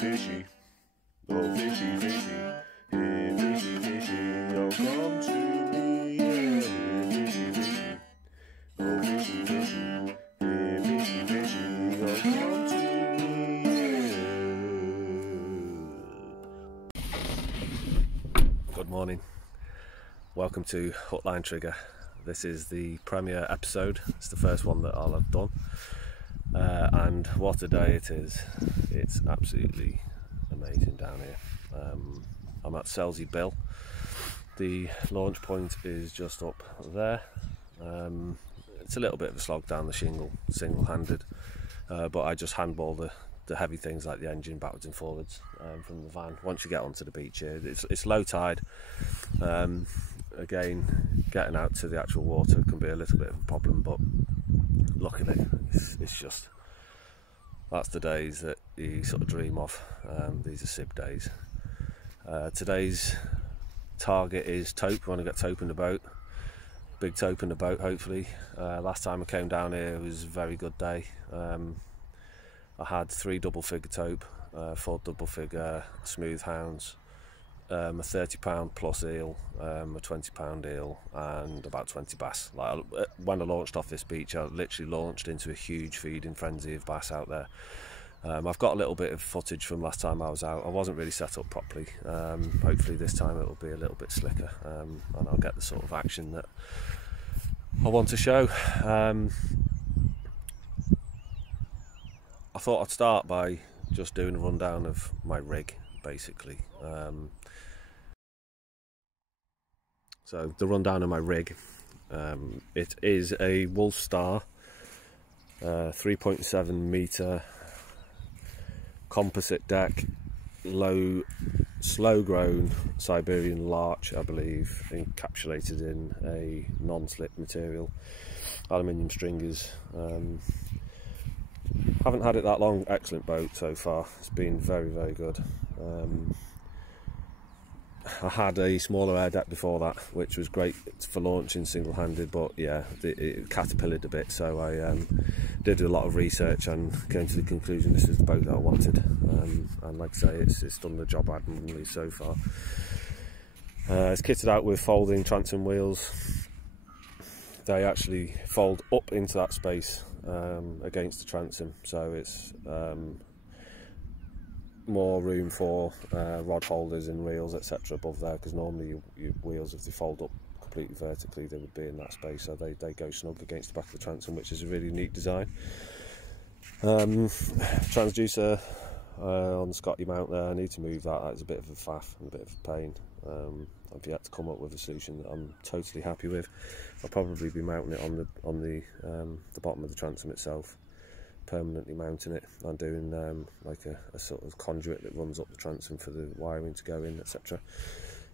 fishy, oh fishy, fishy, hey fishy, fishy, oh come to me, yeah, fishy, fishy, oh fishy, fishy, hey fishy, fishy, oh come to me, yeah. Good morning, welcome to Hook, Line, Trigger. This is the premiere episode. It's the first one that I'll have done. And what a day it is. It's absolutely amazing down here. I'm at Selsey Bill. The launch point is just up there. It's a little bit of a slog down the shingle, single-handed, but I just handball the heavy things like the engine backwards and forwards from the van. Once you get onto the beach here, it's low tide. Again, getting out to the actual water can be a little bit of a problem, but luckily it's just, that's the days that you sort of dream of. These are SIB days. Today's target is tope. We want to get tope in the boat, big tope in the boat hopefully. Last time I came down here it was a very good day. I had 3 double figure tope, 4 double figure smooth hounds, a £30 plus eel, a £20 eel, and about 20 bass. Like, when I launched off this beach, I literally launched into a huge feeding frenzy of bass out there. I've got a little bit of footage from last time I was out. I wasn't really set up properly. Hopefully this time it will be a little bit slicker, and I'll get the sort of action that I want to show. I thought I'd start by just doing a rundown of my rig, basically. So the rundown of my rig, it is a Wolf Star 3.7 metre composite deck, slow grown Siberian larch, I believe, encapsulated in a non-slip material, aluminium stringers. Haven't had it that long. Excellent boat so far. It's been very, very good. I had a smaller air deck before that, which was great for launching single-handed, but yeah, it caterpillared a bit, so I did a lot of research and came to the conclusion this is the boat that I wanted. And like I say, it's done the job admirably so far. It's kitted out with folding transom wheels. They actually fold up into that space against the transom, so it's more room for rod holders and reels, etc. above there, because normally your wheels, if they fold up completely vertically, they would be in that space, so they go snug against the back of the transom, which is a really neat design. Transducer on the Scotty mount there, I need to move that. That's a bit of a faff and a bit of a pain. I've yet to come up with a solution that I'm totally happy with. I'll probably be mounting it on the bottom of the transom itself, permanently mounting it, and doing like a sort of conduit that runs up the transom for the wiring to go in, etc.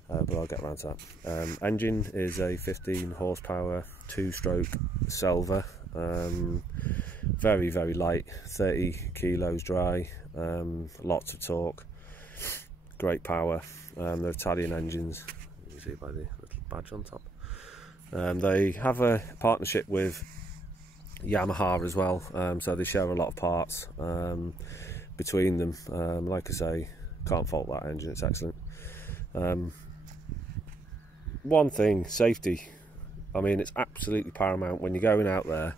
But I'll get around to that. Engine is a 15 horsepower 2-stroke Selva, very, very light, 30 kilos dry, lots of torque, great power. They're Italian engines, you can see by the little badge on top. They have a partnership with Yamaha as well, so they share a lot of parts between them. Like I say, can't fault that engine, it's excellent. One thing, safety. I mean, it's absolutely paramount when you're going out there.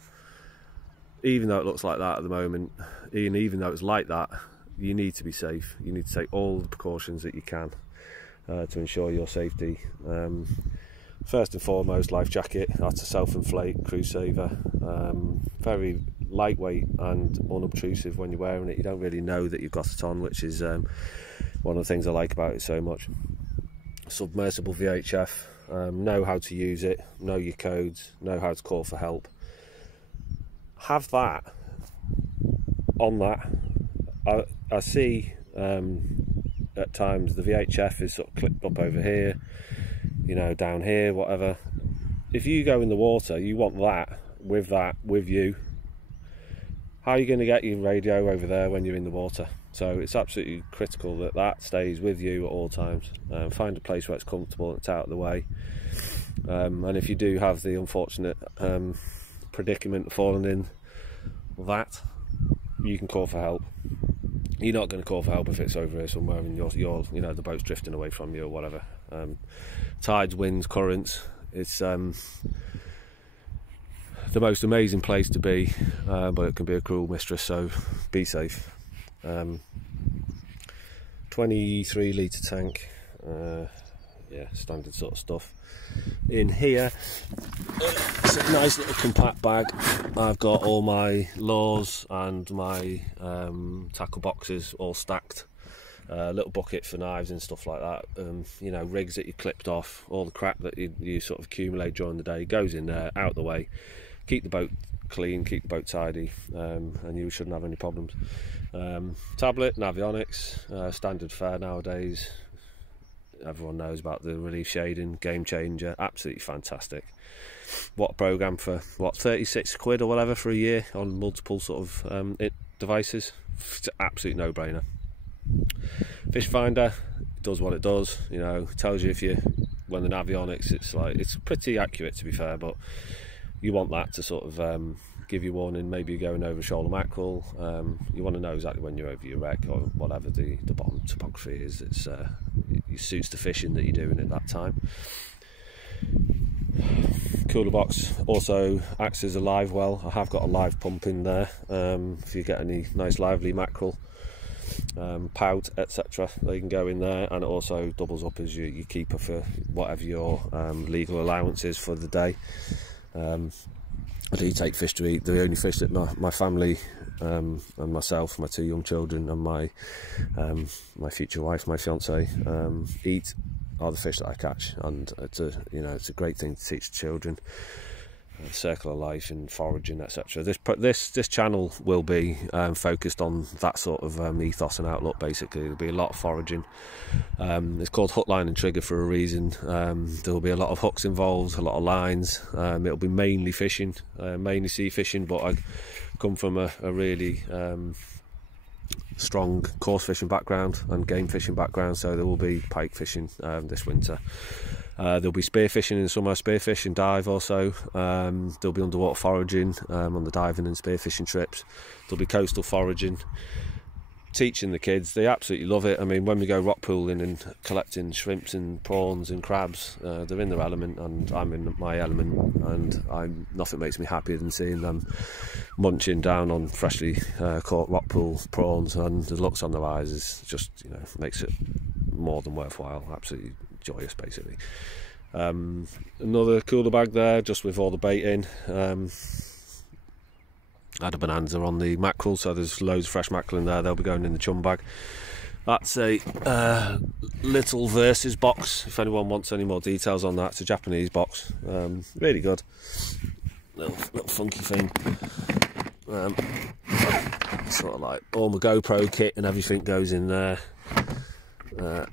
Even though it looks like that at the moment, and even though it's like that, you need to be safe. You need to take all the precautions that you can to ensure your safety. First and foremost, life jacket. That's a self-inflate crew saver. Very lightweight and unobtrusive when you're wearing it. You don't really know that you've got it on, which is one of the things I like about it so much. Submersible VHF. Know how to use it, know your codes, know how to call for help. Have that on that. I see at times the VHF is sort of clipped up over here, you know, down here, whatever. If you go in the water, you want that with you. How are you going to get your radio over there when you're in the water? So it's absolutely critical that that stays with you at all times. Find a place where it's comfortable and it's out of the way. And if you do have the unfortunate predicament of falling in that, you can call for help. you're not going to call for help if it's over here somewhere and you're you know, the boat's drifting away from you or whatever. Tides, winds, currents, it's the most amazing place to be, but it can be a cruel mistress, so be safe. 23 litre tank, yeah, standard sort of stuff. In here, it's a nice little compact bag. I've got all my lures and my tackle boxes all stacked. A little bucket for knives and stuff like that. You know, rigs that you clipped off, all the crap that you sort of accumulate during the day goes in there, out the way. Keep the boat clean, keep the boat tidy, and you shouldn't have any problems. Tablet, navionics, standard fare nowadays. Everyone knows about the relief shading, game changer, absolutely fantastic. What a program for, what, 36 quid or whatever for a year on multiple sort of devices. It's an absolute no-brainer. Fish finder does what it does, you know, tells you if you, when the navionics, it's pretty accurate to be fair, but you want that to sort of give you warning. Maybe you're going over shoal mackerel. You want to know exactly when you're over your wreck or whatever the bottom topography is. It suits the fishing that you're doing at that time. Cooler box also acts as a live well. I have got a live pump in there if you get any nice lively mackerel, pout, etc. They can go in there, and it also doubles up as your keeper for whatever your legal allowance is for the day. I do take fish to eat. The only fish that my family and myself, my 2 young children, and my future wife, my fiance, eat are the fish that I catch, and it's a great thing to teach children. Circle of life and foraging, etc. This channel will be focused on that sort of ethos and outlook. Basically, there'll be a lot of foraging. It's called hook, line and trigger for a reason. There'll be a lot of hooks involved, a lot of lines. It'll be mainly fishing, mainly sea fishing, but I come from a really strong coarse fishing background and game fishing background, so there will be pike fishing this winter. There'll be spearfishing in summer, spearfish and dive also. There'll be underwater foraging on the diving and spearfishing trips. There'll be coastal foraging. Teaching the kids, they absolutely love it. I mean, when we go rock pooling and collecting shrimps and prawns and crabs, they're in their element and I'm in my element, and nothing makes me happier than seeing them munching down on freshly caught rock pool prawns, and the looks on their eyes is just, you know, makes it more than worthwhile. Absolutely joyous, basically. Another cooler bag there, just with all the bait in. I had a bonanza on the mackerel, so there's loads of fresh mackerel in there. They'll be going in the chum bag. That's a little Versus box, if anyone wants any more details on that. It's a Japanese box, really good. Little funky thing. Sort of like all my GoPro kit and everything goes in there. All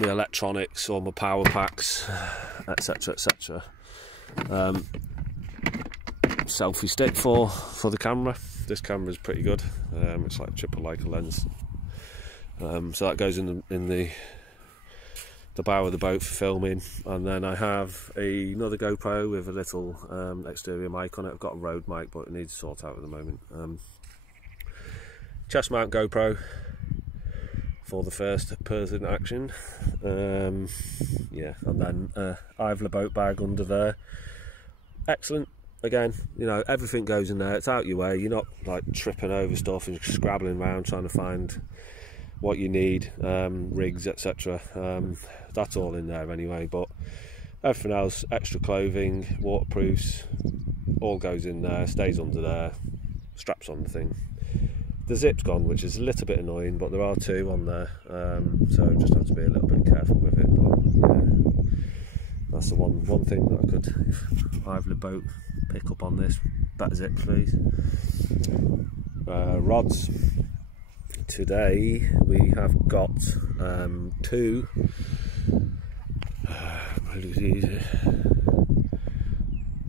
my electronics, all my power packs, etc, etc. Selfie stick for the camera. This camera is pretty good. It's like a triple Leica lens, so that goes in the bow of the boat for filming. And then I have another GoPro with a little exterior mic on it. I've got a Rode mic, but it needs to sort out at the moment. Chest mount GoPro for the first person action. Yeah, and then Ivler boat bag under there. Excellent. Again, you know, everything goes in there. It's out your way. You're not like tripping over stuff and scrabbling around trying to find what you need, rigs, etc. That's all in there anyway. But everything else, extra clothing, waterproofs, all goes in there. Stays under there. Straps on the thing. The zip's gone, which is a little bit annoying, but there are 2 on there, so just have to be a little bit careful with it. But yeah, that's the one thing that I could, if Ivler boat, pick up on this. Better zip, please. Rods. Today we have got 2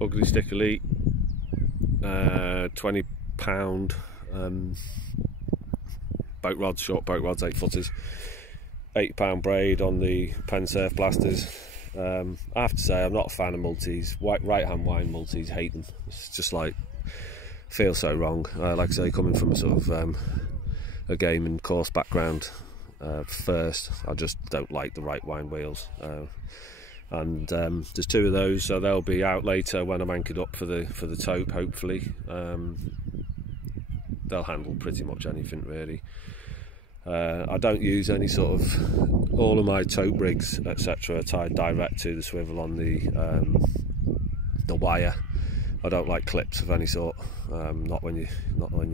Ugly Stick Elite 20 £1 boat rods, short boat rods, 8-footers, £8 braid on the Pen Surf blasters. I have to say, I'm not a fan of multis. Right hand wind multis, hate them. It's just like, feel so wrong. Like I say, coming from a sort of a game and course background first. I just don't like the right wind wheels, and there's 2 of those, so they'll be out later when I'm anchored up for the tope. Hopefully, they'll handle pretty much anything really. I don't use any sort of, all of my tope rigs etc. are tied direct to the swivel on the wire. I don't like clips of any sort, not when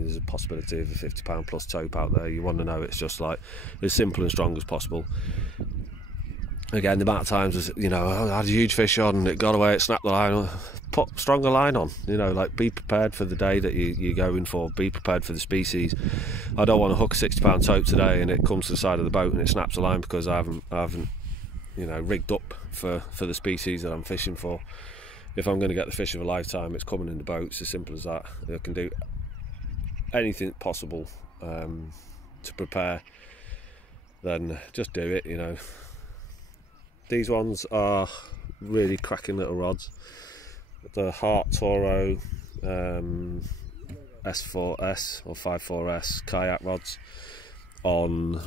there's a possibility of a £50 plus tope out there. You want to know it's just like as simple and strong as possible. Again, the amount of times was, you know, I had a huge fish on, it got away, it snapped the line, put stronger line on, you know, like be prepared for the day that you're going for, be prepared for the species. I don't want to hook a £60 tope today and it comes to the side of the boat and it snaps the line because I haven't you know, rigged up for the species that I'm fishing for. If I'm going to get the fish of a lifetime, it's coming in the boat. It's as simple as that. I can do anything possible to prepare, then just do it, you know. These ones are really cracking little rods. The Hart Toro S4S or 54S kayak rods on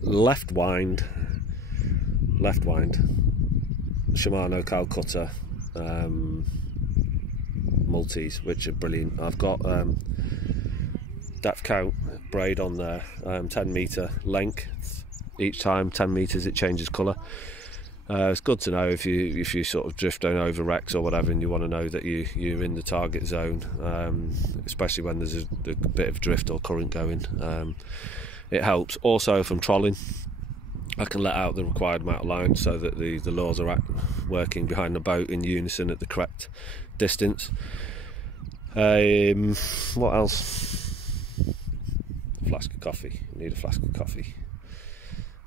left wind Shimano Calcutta multis, which are brilliant. I've got depth count braid on there, 10 metre length each time, 10 metres it changes colour. It's good to know if you sort of drifting over wrecks or whatever and you want to know that you're in the target zone, especially when there's a bit of drift or current going. It helps. Also, if I'm trolling, I can let out the required amount of line so that the lures are working behind the boat in unison at the correct distance. What else? Flask of coffee. Need a flask of coffee.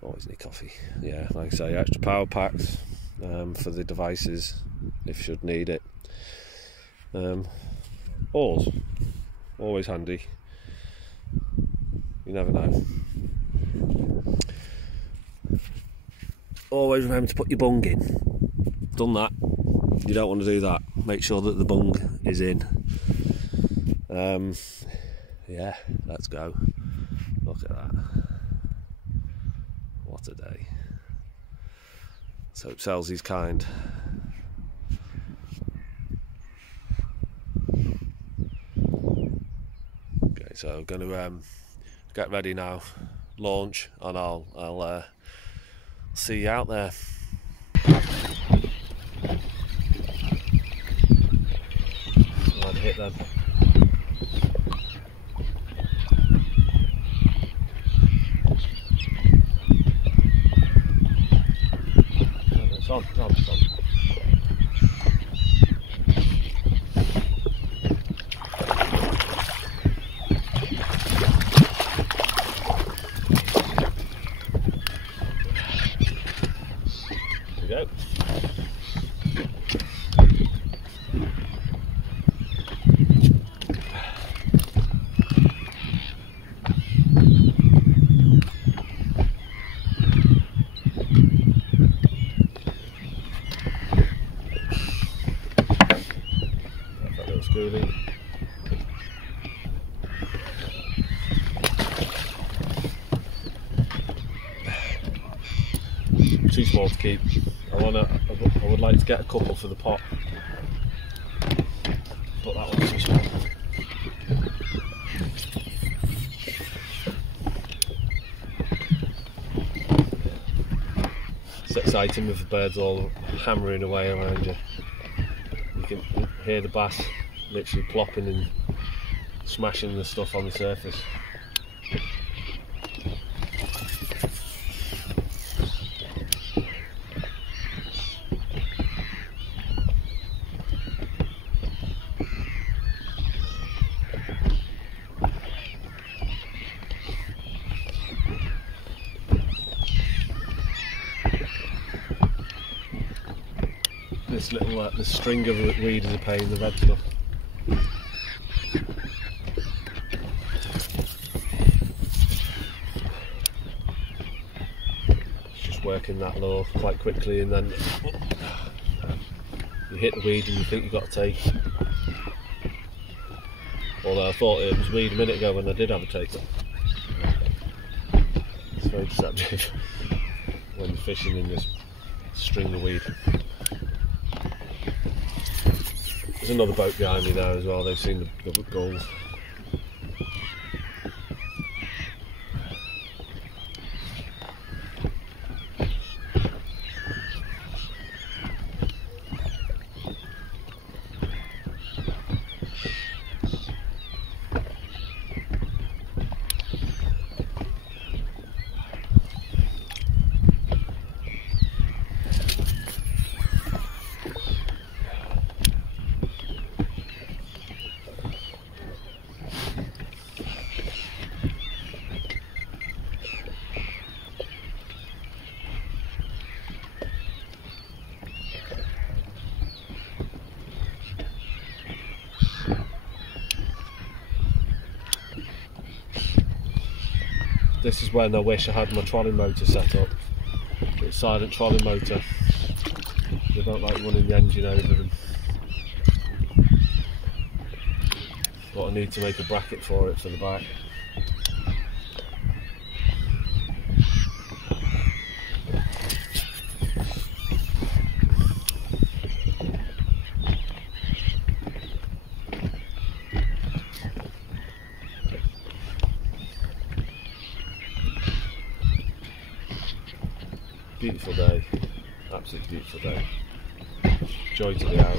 Always need coffee. Yeah, like I say, extra power packs for the devices if you should need it. Oars, always handy. You never know. Always remember to put your bung in. Done that. You don't want to do that. Make sure that the bung is in. Yeah, let's go. Look at that. What a day. So Selsy's kind. Okay, so I'm going to get ready now, launch, and I'll see you out there. I'll hit them. It's on. Go. That little schoolie. Too small to keep. I would like to get a couple for the pot, but that one's too small. It's exciting with the birds all hammering away around you. You can hear the bass literally plopping and smashing the stuff on the surface. This little the string of weed is a pain, the red stuff. It's just working that lure quite quickly, and then you hit the weed and you think you've got to take, or although I thought it was weed a minute ago when I did have a take. It's very deceptive when you're fishing in this string of weed. There's another boat behind me there as well, they've seen the gulls. This is when I wish I had my trolling motor set up. It's silent trolling motor. They don't like running the engine over them. But I need to make a bracket for it for the back. Beautiful day, absolutely beautiful day. Joy to be out.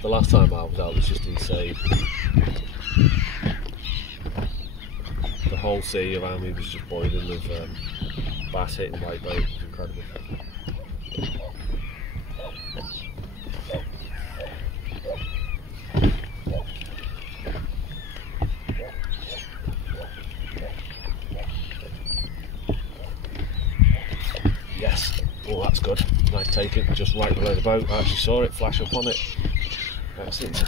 The last time I was out was just insane. The whole sea around me was just boiling with bass hitting white bait. It was incredible. Yes, oh that's good. Nice taking, just right below the boat. I actually saw it flash up on it. Excellent.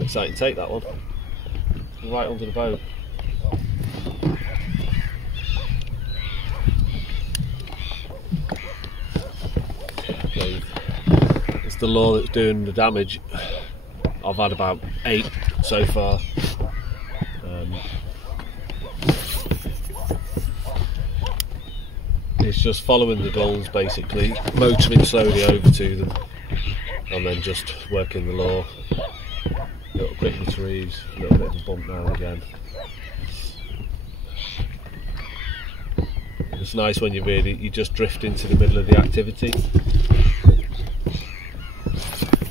Exciting take that one, right under the boat. Okay. It's the lure that's doing the damage. I've had about 8 so far. It's just following the gulls basically, motoring slowly over to them and then just working the lure. Little quick retrieves, a little bit of a bump now and again. It's nice when you just drift into the middle of the activity.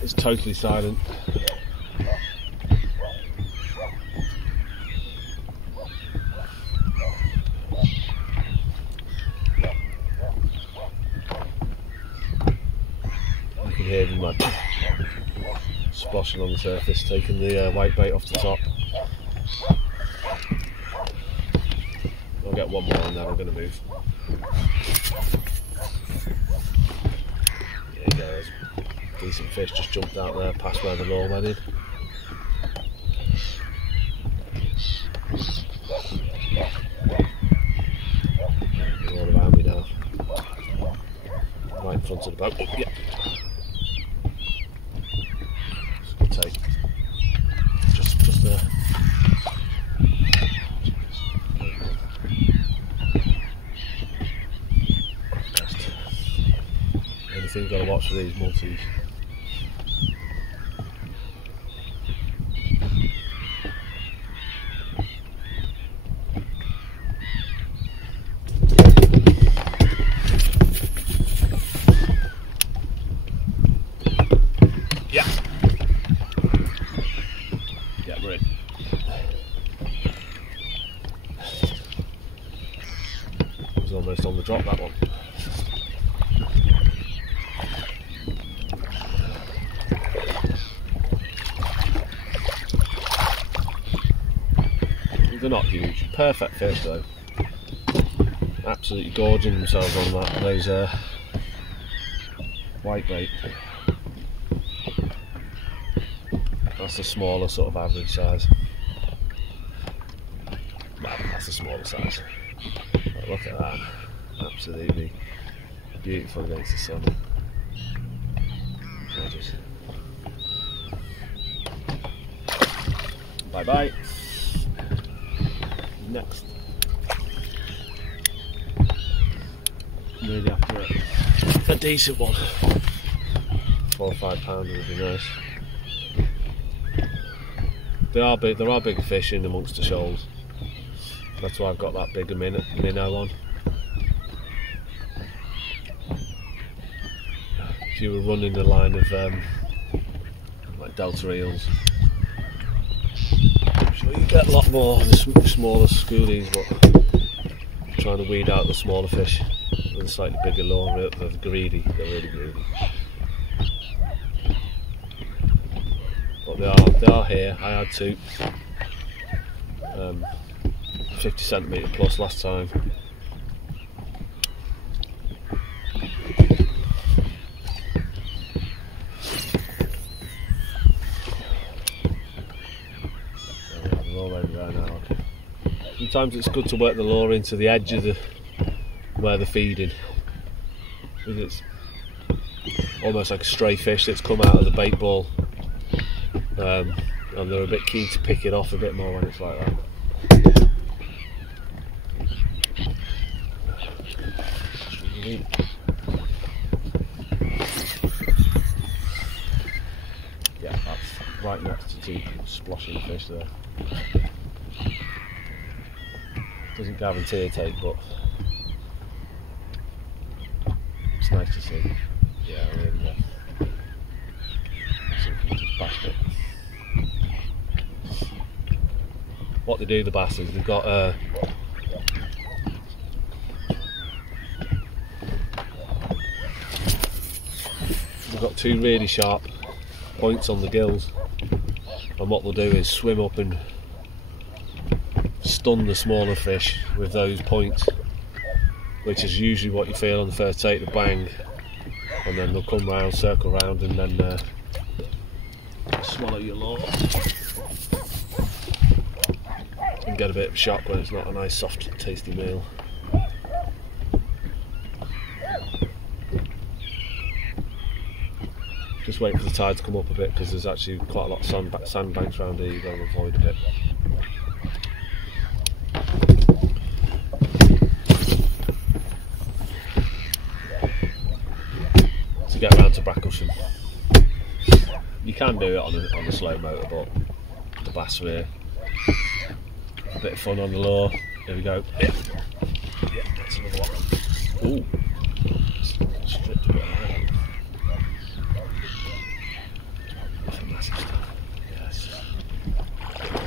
It's totally silent. You can hear them like splashing on the surface, taking the white bait off the top. I'll get one more and then I'm going to move. There you go, decent fish just jumped out there past where the lure went in. They're all around me now. Right in front of the boat. Oh, yeah. Take just there. thing you've got to watch for these multis. Almost on the drop, that one. They're not huge. Perfect fish though. Absolutely gorging themselves on that. Those whitebait. That's the smaller sort of average size. Well, that's the smaller size. But look at that. Absolutely beautiful against the sun. Gorgeous. Bye bye. Next. Really after a decent one. 4 or 5 pounder would be nice. There are bigger fish in amongst the shoals. That's why I've got that bigger minnow on. If you were running a line of like delta eels, I'm sure you get a lot more of the smaller schoolies, but trying to weed out the smaller fish with a slightly bigger lure. They're greedy, they're really greedy. But they are here. I had 2 50cm plus last time. Sometimes it's good to work the lure into the edge of where they're feeding, because it's almost like a stray fish that's come out of the bait ball, and they're a bit keen to pick it off a bit more when it's like that. Yeah, that's right next to 2 splashing fish there. Doesn't guarantee a take, but it's nice to see. Yeah, really. So just bashed it. What they do, the bastards, they've got they've got 2 really sharp points on the gills, and what they'll do is swim up and stun the smaller fish with those points, which is usually what you feel on the first take, the bang, and then they'll come round, circle round, and then swallow your lure and get a bit of a shock when it's not a nice soft tasty meal. Just wait for the tide to come up a bit, because there's actually quite a lot of sandbanks around here you've got to avoid a bit. To get round to Bracklesham, you can do it on a slow motor, but the bass are here. A bit of fun on the lure. Here we go. Yeah, that's another one. Ooh, stripped a bit of iron. That's a massive stuff. Yes,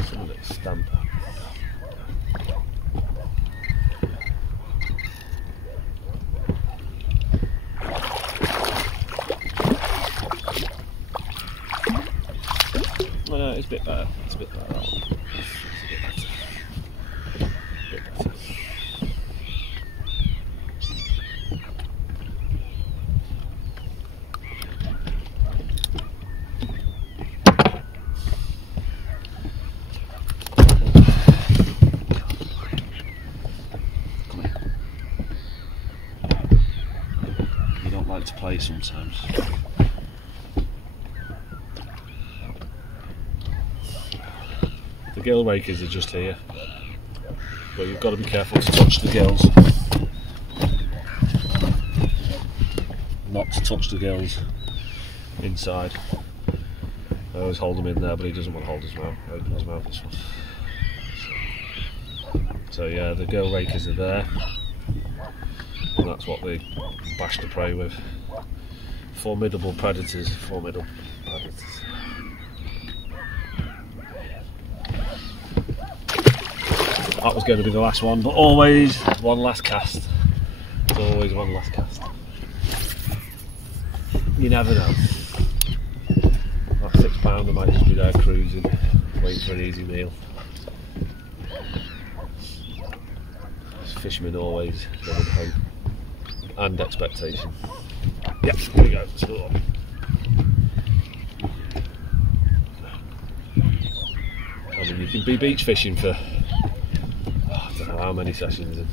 some of it stamp. No, it's a bit better. It's a bit better. That one. It's a bit better. Come here. You don't like to play sometimes. The gill rakers are just here, but you've got to be careful to touch the gills. not to touch the gills inside. I always hold him in there, but he doesn't want to hold his mouth, open his mouth this one. So yeah, the gill rakers are there, and that's what they bash the prey with. Formidable predators, formidable predators. That was going to be the last one, but always one last cast. It's always one last cast. You never know. That 6 pounder might just be there cruising, waiting for an easy meal. Fishermen always live in hope and expectation. Yep, here we go. Let's go on. I mean, you can be beach fishing for I don't know how many sessions and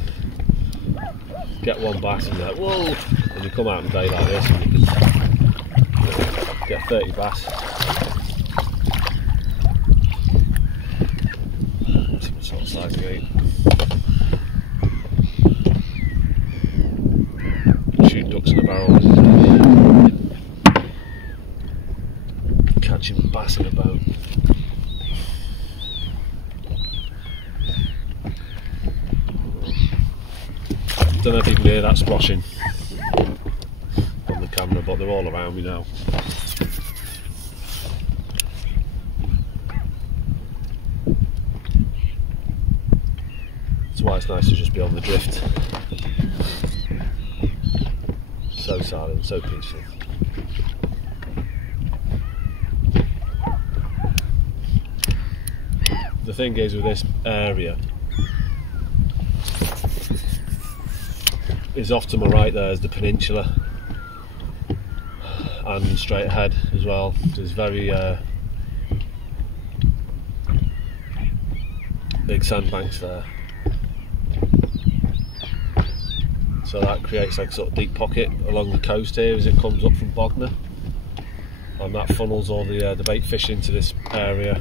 get one bass and you're like, whoa! And you come out in a day like this and you can get 30 bass. Some sort of size again. Shoot ducks in a barrel. Catching bass in a boat. Don't know if you can hear that splashing on the camera, but they're all around me now. That's why it's nice to just be on the drift. So silent, so peaceful. The thing is with this area is off to my right there is the peninsula, and straight ahead as well there's very big sandbanks there, so that creates like a sort of deep pocket along the coast here as it comes up from Bognor, and that funnels all the bait fish into this area.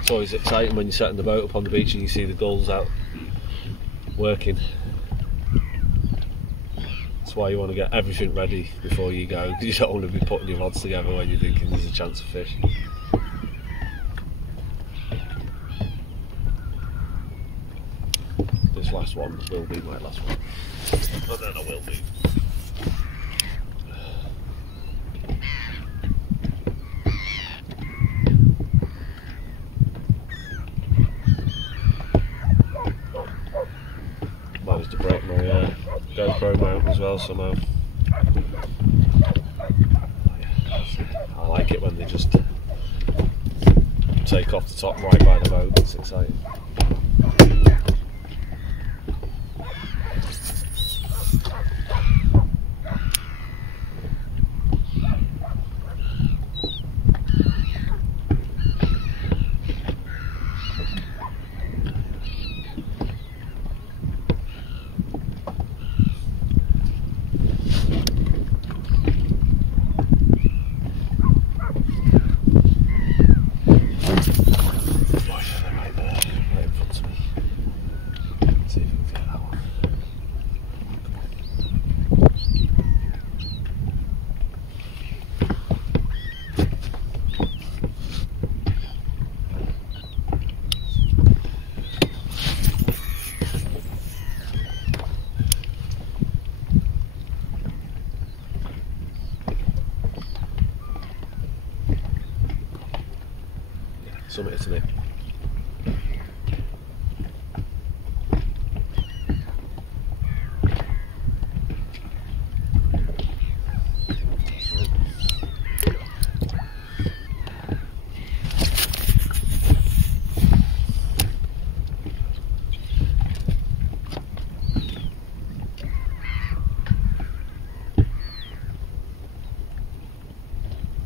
It's always exciting when you're setting the boat up on the beach and you see the gulls out working. That's why you want to get everything ready before you go, because you don't want to be putting your rods together when you're thinking there's a chance of fish. This last one will be my last one, and then I will be. Managed to break my GoPro mount as well somehow. I like it when they just take off the top right by the boat, it's exciting. Something, isn't it?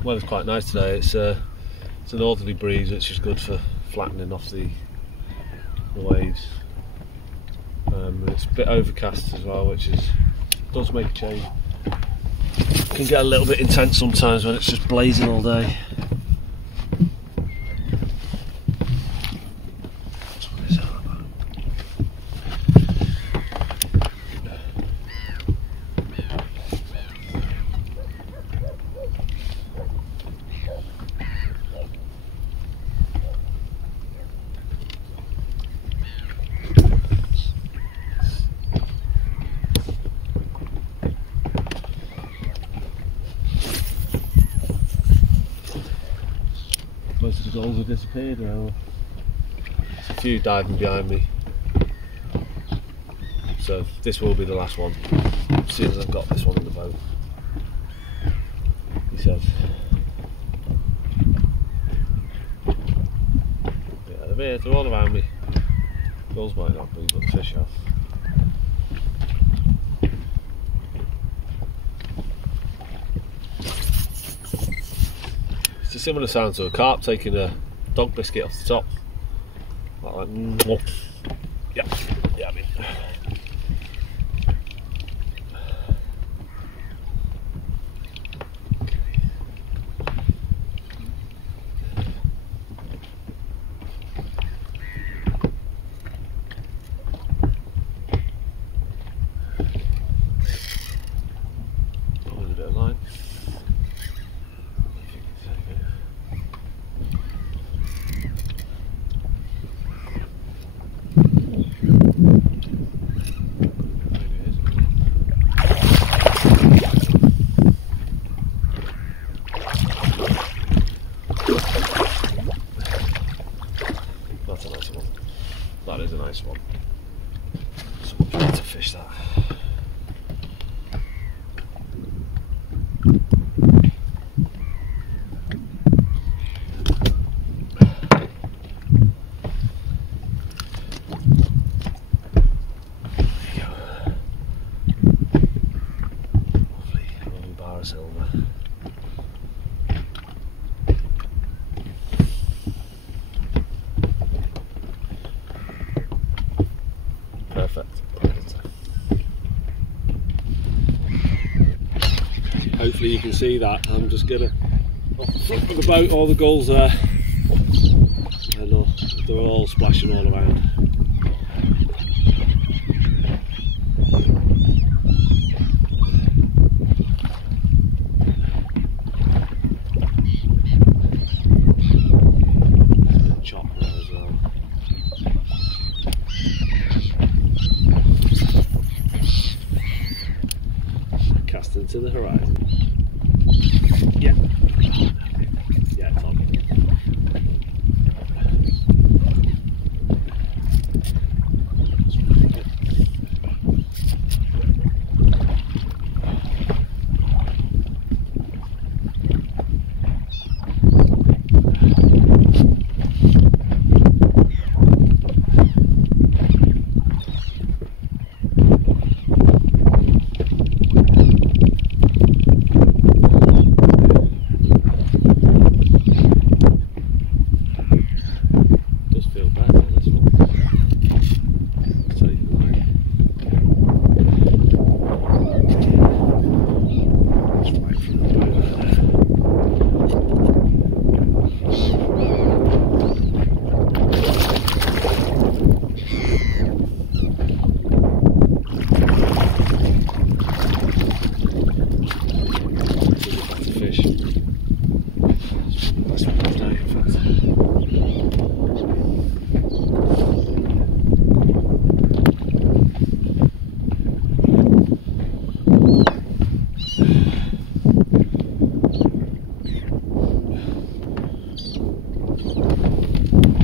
Weather's quite nice today. It's a northerly breeze, which is good for flattening off the waves. It's a bit overcast as well, which does make a change. It can get a little bit intense sometimes when it's just blazing all day. gulls have disappeared now. There's a few diving behind me. So this will be the last one. As soon as I've got this one in the boat. He said. Yeah, they're here, they're all around me. Gulls might not be, but the fish have. It's a similar sound to a carp taking a dog biscuit off the top. Like, yeah, yeah, I mean. Probably a bit of line. That's a nice one. That is a nice one. So much better to fish that. There you go. Lovely bar of silver. Perfect predator. Hopefully you can see that. I'm just gonna off the front of the boat, all the gulls there. I know they're all splashing all around. Chop there as well. Casting to the horizon. Yeah. Yeah, it's on.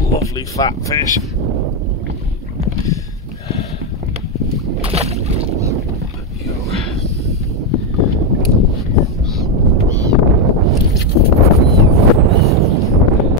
Lovely fat fish.